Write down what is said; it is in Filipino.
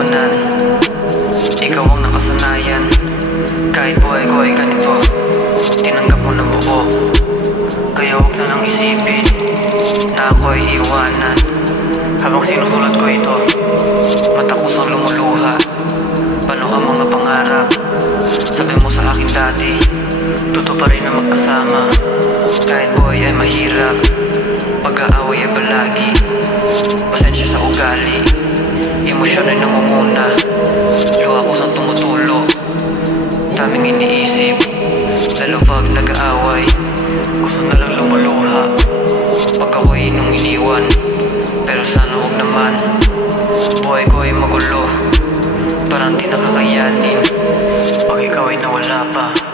lalamunan. Ikaw ang nakasanayan. Kahit buhay ko ay ganito, tinanggap mo na buo. Kaya huwag sanang isipin na ako ay iwanan. Habang sinusulat ko ito, mata ko sa lumuluha. Paano ang mga pangarap? Sabi mo sa akin dati, totoo pa rin na magkasama. Kahit buhay ay mahirap, pag-aaway ay palagi. Pasensya sa ugali, emosyon ay nangunguna. Luha ko sa tumutulo, daming iniisip. Lalo pag nag-aaway, gusto na lang lumuluha. Pag ako'y nung iniwan, pero sana huwag naman. Buhay ko ay magulo, parang di nakakayanin pag ikaw ay nawala pa.